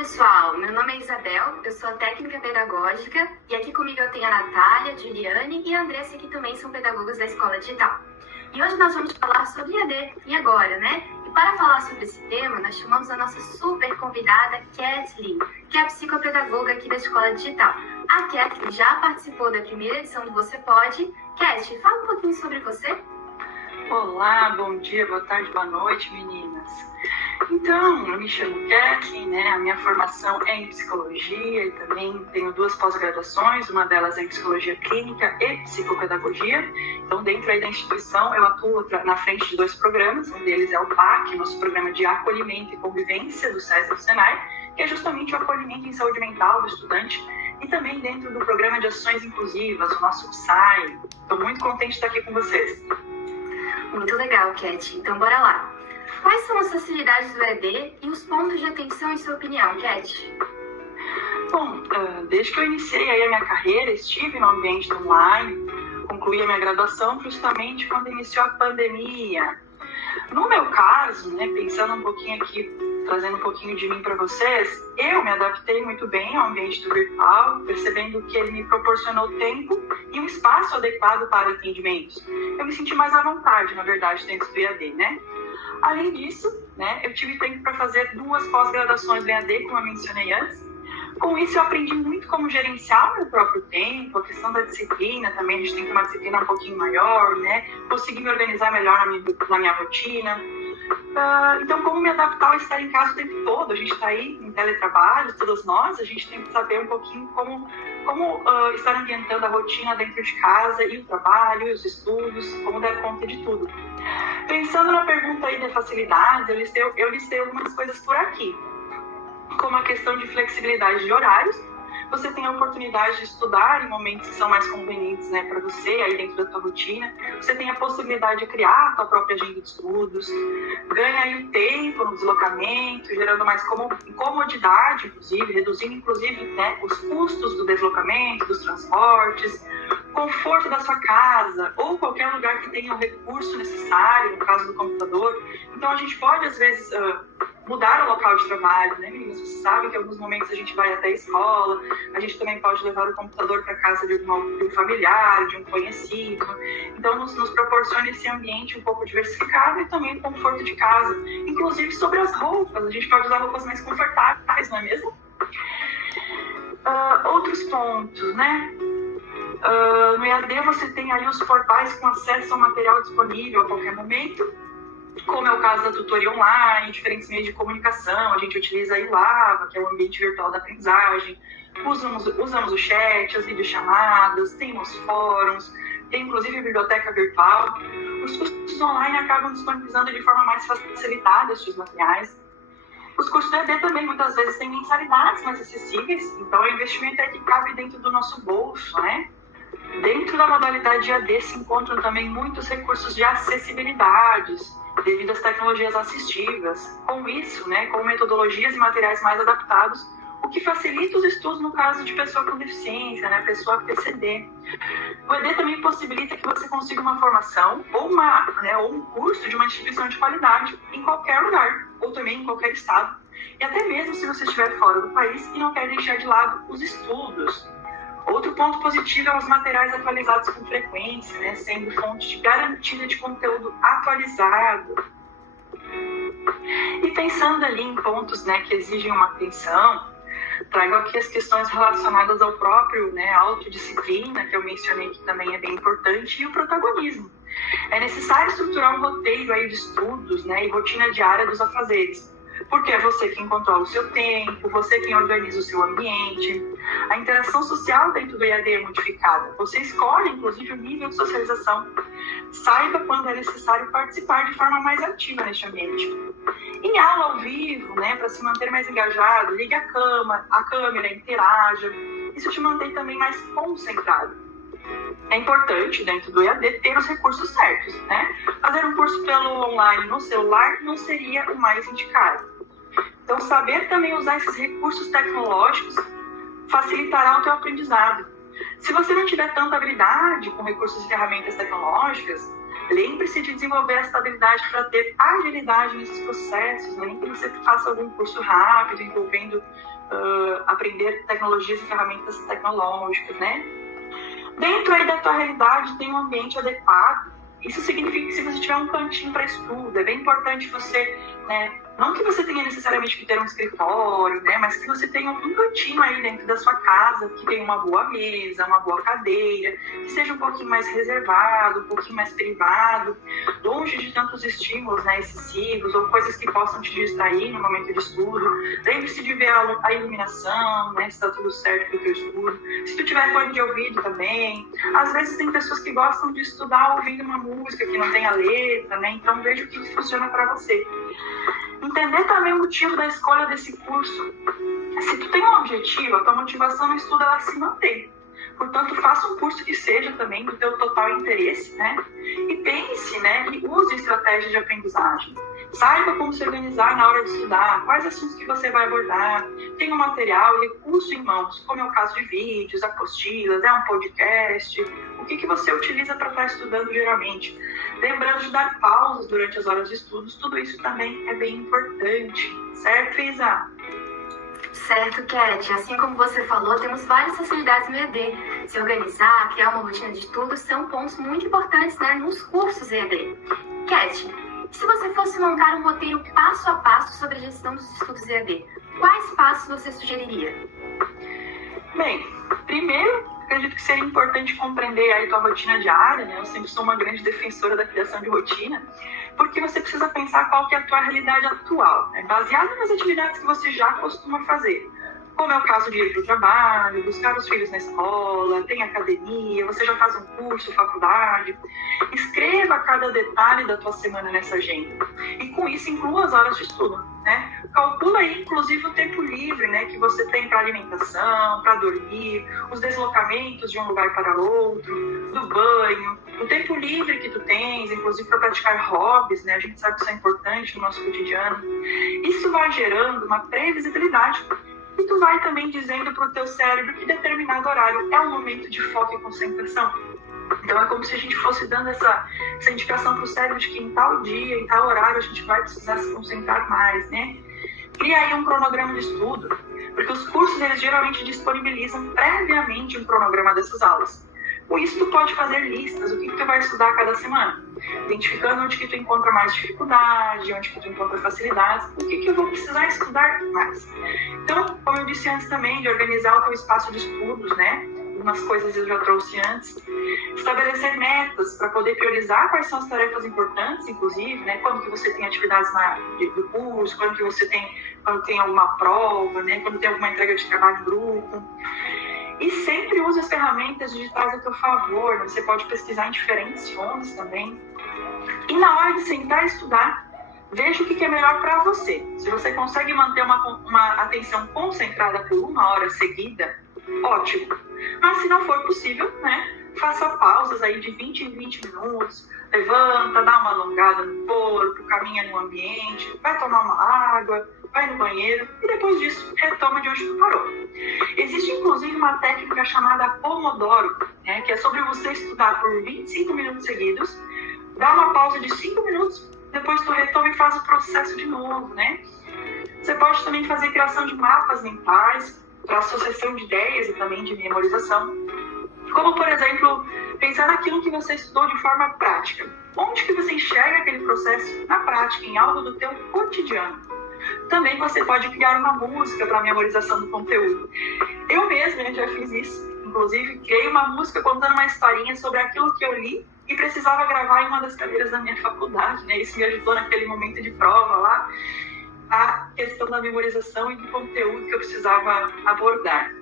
pessoal, meu nome é Isabel, eu sou técnica pedagógica e aqui comigo eu tenho a Natália, a Juliane e a Andressa, que também são pedagogos da Escola Digital. E hoje nós vamos falar sobre EAD, e agora, né? E para falar sobre esse tema, nós chamamos a nossa super convidada, Kathleen, que é a psicopedagoga aqui da Escola Digital. A Kathleen já participou da primeira edição do Você Pode. Kathleen, fala um pouquinho sobre você. Olá, bom dia, boa tarde, boa noite, meninas. Então, eu me chamo Kathleen, né? A minha formação é em psicologia e também tenho 2 pós-graduações, uma delas é em psicologia clínica e psicopedagogia. Então, dentro aí da instituição, eu atuo na frente de 2 programas, um deles é o PAC, nosso programa de acolhimento e convivência do SESI e do SENAI, que é justamente o acolhimento em saúde mental do estudante, e também dentro do programa de ações inclusivas, o nosso PSAI. Estou muito contente de estar aqui com vocês. Muito legal, Kat. Então, bora lá. Quais são as facilidades do EAD e os pontos de atenção em sua opinião, Kat? Bom, desde que eu iniciei aí a minha carreira, estive no ambiente online, concluí a minha graduação justamente quando iniciou a pandemia. No meu caso, né, pensando um pouquinho aqui, trazendo um pouquinho de mim para vocês, eu me adaptei muito bem ao ambiente do virtual, percebendo que ele me proporcionou tempo e um espaço adequado para atendimentos. Eu me senti mais à vontade, na verdade, dentro do EAD, né? Além disso, né, eu tive tempo para fazer 2 pós-graduações do EAD, como eu mencionei antes. Com isso, eu aprendi muito como gerenciar o meu próprio tempo, a questão da disciplina também, a gente tem que ter uma disciplina um pouquinho maior, né? Consegui me organizar melhor na minha rotina. Então, como me adaptar a estar em casa o tempo todo? A gente está aí em teletrabalho, todos nós, a gente tem que saber um pouquinho como estar ambientando a rotina dentro de casa e o trabalho, e os estudos, como dar conta de tudo. Pensando na pergunta aí de facilidades, eu listei algumas coisas por aqui, como a questão de flexibilidade de horários. Você tem a oportunidade de estudar em momentos que são mais convenientes, né, para você, aí dentro da sua rotina. Você tem a possibilidade de criar a sua própria agenda de estudos, ganha aí o tempo no deslocamento, gerando mais comodidade, inclusive, reduzindo, inclusive, né, os custos do deslocamento, dos transportes, conforto da sua casa ou qualquer lugar que tenha o recurso necessário, no caso do computador. Então, a gente pode, às vezes, mudar o local de trabalho, né, meninas? Você sabe que em alguns momentos a gente vai até a escola, a gente também pode levar o computador para casa de um familiar, de um conhecido. Então, nos proporciona esse ambiente um pouco diversificado e também o conforto de casa. Inclusive, sobre as roupas, a gente pode usar roupas mais confortáveis, não é mesmo? Outros pontos, né? No EAD você tem aí os portais com acesso ao material disponível a qualquer momento, como é o caso da tutoria online, diferentes meios de comunicação. A gente utiliza a Ilava, que é o ambiente virtual da aprendizagem, usamos o chat, as videochamadas, tem os fóruns, tem inclusive a biblioteca virtual. Os cursos online acabam disponibilizando de forma mais facilitada esses materiais. Os cursos do EAD também muitas vezes têm mensalidades mais acessíveis, então o investimento é que cabe dentro do nosso bolso, né? Dentro da modalidade de EAD se encontram também muitos recursos de acessibilidades, devido às tecnologias assistivas. Com isso, né, com metodologias e materiais mais adaptados, o que facilita os estudos no caso de pessoa com deficiência, né, pessoa PCD. O EAD também possibilita que você consiga uma formação ou um curso de uma instituição de qualidade em qualquer lugar, ou também em qualquer estado, e até mesmo se você estiver fora do país e não quer deixar de lado os estudos. Outro ponto positivo é os materiais atualizados com frequência, né, sendo fonte de garantia de conteúdo atualizado. E pensando ali em pontos, né, que exigem uma atenção, trago aqui as questões relacionadas ao próprio, né, autodisciplina, que eu mencionei que também é bem importante, e o protagonismo. É necessário estruturar um roteiro aí de estudos, né, e rotina diária dos afazeres, porque é você quem controla o seu tempo, você quem organiza o seu ambiente. A interação social dentro do EAD é modificada. Você escolhe, inclusive, o nível de socialização. Saiba quando é necessário participar de forma mais ativa neste ambiente. Em aula ao vivo, né, para se manter mais engajado, ligue a câmera, interaja. Isso te mantém também mais concentrado. É importante, dentro do EAD, ter os recursos certos, né? Fazer um curso pelo online no celular não seria o mais indicado. Então, saber também usar esses recursos tecnológicos facilitará o teu aprendizado. Se você não tiver tanta habilidade com recursos e ferramentas tecnológicas, Lembre-se de desenvolver essa habilidade para ter agilidade nesses processos, nem que você faça algum curso rápido envolvendo aprender tecnologias e ferramentas tecnológicas, né? Dentro aí da tua realidade tem um ambiente adequado. Isso significa que se você tiver um cantinho para estudo, é bem importante você, né, não que você tenha necessariamente que ter um escritório, né, mas que você tenha um cantinho aí dentro da sua casa, que tenha uma boa mesa, uma boa cadeira, que seja um pouquinho mais reservado, um pouquinho mais privado, longe de tantos estímulos, né, excessivos ou coisas que possam te distrair no momento de estudo. Lembre-se de ver a iluminação, né, se está tudo certo para o teu estudo. Se tu tiver fone de ouvido também. Às vezes tem pessoas que gostam de estudar ouvindo uma música que não tem a letra, né, então veja o que funciona para você. Entender também o motivo da escolha desse curso. Se tu tem um objetivo, a tua motivação no estudo ela se mantém. Portanto, faça um curso que seja também do teu total interesse, né? E pense, né? E use estratégias de aprendizagem. Saiba como se organizar na hora de estudar, quais assuntos que você vai abordar. Tenha um material e recurso em mãos, como é o caso de vídeos, apostilas, um podcast. O que você utiliza para estar estudando geralmente? Lembrando de dar pausas durante as horas de estudos, tudo isso também é bem importante. Certo, Isa? Certo, Cat. Assim como você falou, temos várias facilidades no EAD. Se organizar, criar uma rotina de estudos são pontos muito importantes, né, nos cursos EAD. Cat, se você fosse montar um roteiro passo a passo sobre a gestão dos estudos EAD, quais passos você sugeriria? Bem, primeiro, acredito que seria importante compreender aí tua rotina diária, né? Eu sempre sou uma grande defensora da criação de rotina, porque você precisa pensar qual que é a tua realidade atual, né? Baseado nas atividades que você já costuma fazer. Como é o caso de ir para o trabalho, buscar os filhos na escola, tem academia, você já faz um curso, faculdade. Escreva cada detalhe da tua semana nessa agenda. E com isso inclua as horas de estudo, né? Calcula aí, inclusive, o tempo livre, né, que você tem para alimentação, para dormir, os deslocamentos de um lugar para outro, do banho, o tempo livre que tu tens, inclusive para praticar hobbies, né? A gente sabe que isso é importante no nosso cotidiano. Isso vai gerando uma previsibilidade. E tu vai também dizendo para o teu cérebro que determinado horário é um momento de foco e concentração. Então é como se a gente fosse dando essa indicação para o cérebro de que em tal dia, em tal horário a gente vai precisar se concentrar mais, né? Cria aí um cronograma de estudo, porque os cursos eles geralmente disponibilizam previamente um cronograma dessas aulas. Com isso tu pode fazer listas, o que tu vai estudar cada semana, identificando onde que tu encontra mais dificuldade, onde que tu encontra facilidades, o que eu vou precisar estudar mais. Então, como eu disse antes também, de organizar o teu espaço de estudos, né? Umas coisas eu já trouxe antes. Estabelecer metas para poder priorizar quais são as tarefas importantes, inclusive, né? Quando que você tem atividades do curso, quando tem alguma prova, né? Quando tem alguma entrega de trabalho em grupo. E sempre use as ferramentas digitais a teu favor. Você pode pesquisar em diferentes fontes também. E na hora de sentar e estudar, veja o que é melhor para você. Se você consegue manter uma atenção concentrada por 1 hora seguida, ótimo. Mas se não for possível, né, faça pausas aí de 20 em 20 minutos. Levanta, dá uma alongada no corpo, caminha no ambiente, vai tomar uma água, vai no banheiro e depois disso retoma de onde tu parou. Existe inclusive uma técnica chamada Pomodoro, né, que é sobre você estudar por 25 minutos seguidos, dá uma pausa de 5 minutos, depois tu retoma e faz o processo de novo, né? Você pode também fazer criação de mapas mentais para associação de ideias e também de memorização. Como, por exemplo, pensar naquilo que você estudou de forma prática. Onde que você enxerga aquele processo na prática, em algo do teu cotidiano? Também você pode criar uma música para a memorização do conteúdo. Eu mesma já fiz isso. Inclusive, criei uma música contando uma historinha sobre aquilo que eu li e precisava gravar em uma das cadeiras da minha faculdade, né? Isso me ajudou naquele momento de prova lá, a questão da memorização e do conteúdo que eu precisava abordar.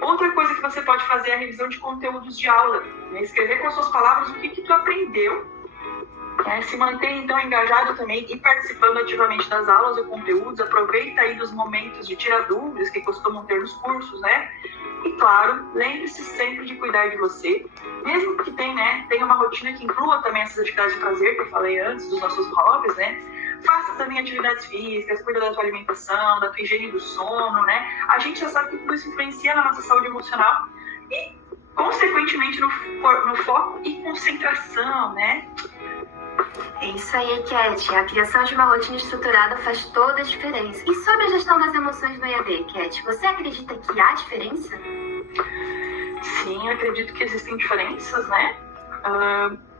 Outra coisa que você pode fazer é a revisão de conteúdos de aula, né? Escrever com as suas palavras o que tu aprendeu, né? Se manter então engajado também e participando ativamente das aulas ou conteúdos. Aproveita aí dos momentos de tirar dúvidas que costumam ter nos cursos, né? E claro, lembre-se sempre de cuidar de você, mesmo que tenha uma rotina que inclua também essas atividades de prazer que eu falei antes, dos nossos hobbies, né? Faça também atividades físicas, cuida da tua alimentação, da tua higiene do sono, né? A gente já sabe que tudo isso influencia na nossa saúde emocional e consequentemente no foco e concentração, né? É isso aí, Cat. A criação de uma rotina estruturada faz toda a diferença. E sobre a gestão das emoções no EAD, Cat, você acredita que há diferença? Sim, eu acredito que existem diferenças, né?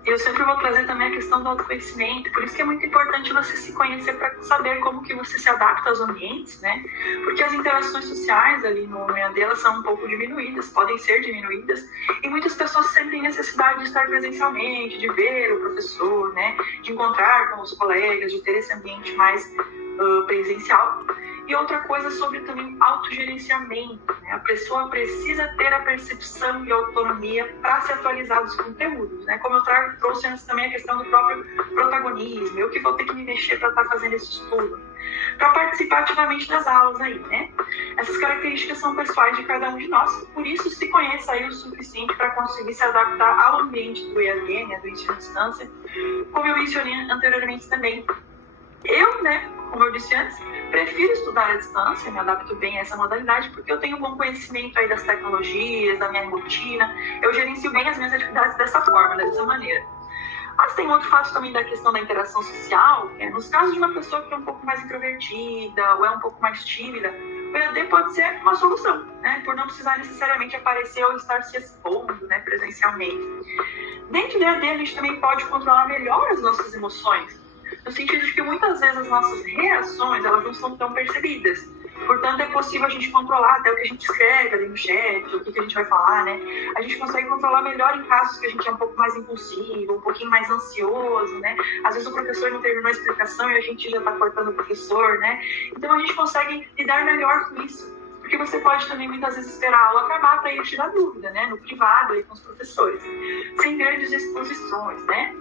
Eu sempre vou trazer também a questão do autoconhecimento, por isso que é muito importante você se conhecer para saber como que você se adapta aos ambientes, né? Porque as interações sociais ali no EAD, elas são um pouco diminuídas, podem ser diminuídas, e muitas pessoas sentem necessidade de estar presencialmente, de ver o professor, né? De encontrar com os colegas, de ter esse ambiente mais presencial. E outra coisa sobre também autogerenciamento, né? A pessoa precisa ter a percepção e autonomia para se atualizar dos conteúdos, né? Como eu trouxe antes também a questão do próprio protagonismo, eu que vou ter que me mexer para estar fazendo esse estudo, para participar ativamente das aulas aí, né? Essas características são pessoais de cada um de nós, por isso se conheça aí o suficiente para conseguir se adaptar ao ambiente do EAD, né? Do ensino à distância, como eu mencionei anteriormente também. Eu, né, como eu disse antes, prefiro estudar à distância, me adapto bem a essa modalidade, porque eu tenho um bom conhecimento aí das tecnologias, da minha rotina, eu gerencio bem as minhas atividades dessa forma, dessa maneira. Mas tem outro fato também da questão da interação social, nos casos de uma pessoa que é um pouco mais introvertida ou é um pouco mais tímida, o EAD pode ser uma solução, né, por não precisar necessariamente aparecer ou estar se expondo, né, presencialmente. Dentro do EAD, a gente também pode controlar melhor as nossas emoções, no sentido de que muitas vezes as nossas reações, elas não são tão percebidas. Portanto, é possível a gente controlar até o que a gente escreve ali no chat, o que a gente vai falar, né? A gente consegue controlar melhor em casos que a gente é um pouco mais impulsivo, um pouquinho mais ansioso, né? Às vezes o professor não terminou a explicação e a gente já está cortando o professor, né? Então, a gente consegue lidar melhor com isso. Porque você pode também, muitas vezes, esperar a aula acabar para ir tirar dúvida, né? No privado, aí com os professores. Sem grandes exposições, né?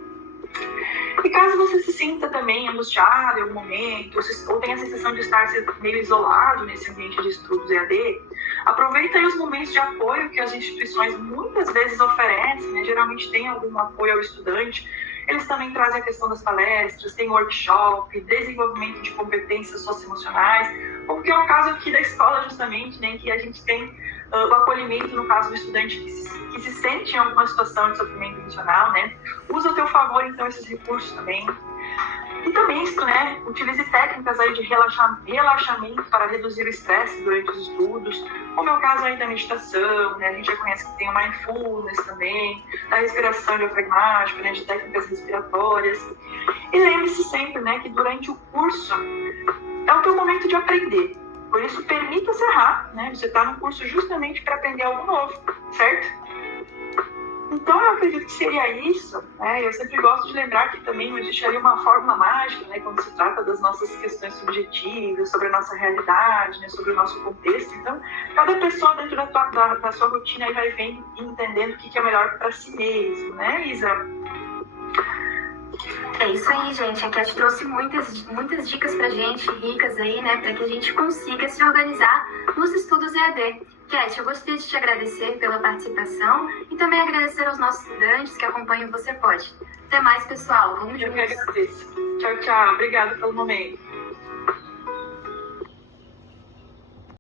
E caso você se sinta também angustiado em algum momento, ou tenha a sensação de estar meio isolado nesse ambiente de estudos EAD, aproveita aí os momentos de apoio que as instituições muitas vezes oferecem, né? Geralmente tem algum apoio ao estudante. Eles também trazem a questão das palestras, tem workshop, desenvolvimento de competências socioemocionais, como que é o caso aqui da escola justamente, né, em que a gente tem o acolhimento no caso do estudante que se sente em alguma situação de sofrimento emocional, né? Usa ao teu favor, então, esses recursos também. E também isso, né? Utilize técnicas aí de relaxamento para reduzir o estresse durante os estudos, como é o caso aí da meditação, né? A gente já conhece que tem o mindfulness também, da respiração diafragmática, né? De técnicas respiratórias. E lembre-se sempre, né? Que durante o curso é o teu momento de aprender. Por isso, permita-se errar, né? Você está no curso justamente para aprender algo novo, certo? Então, eu acredito que seria isso, né? Eu sempre gosto de lembrar que também não existe ali uma fórmula mágica, né? Quando se trata das nossas questões subjetivas, sobre a nossa realidade, né? Sobre o nosso contexto. Então, cada pessoa dentro da sua rotina aí vai vendo e entendendo o que é melhor para si mesmo, né, Isa? É isso aí, gente. A Cat trouxe muitas dicas pra gente, ricas aí, né? Para que a gente consiga se organizar nos estudos EAD. Cat, eu gostaria de te agradecer pela participação e também agradecer aos nossos estudantes que acompanham o Você Pode. Até mais, pessoal. Vamos juntos. Eu que agradeço. Tchau, tchau. Obrigada pelo momento.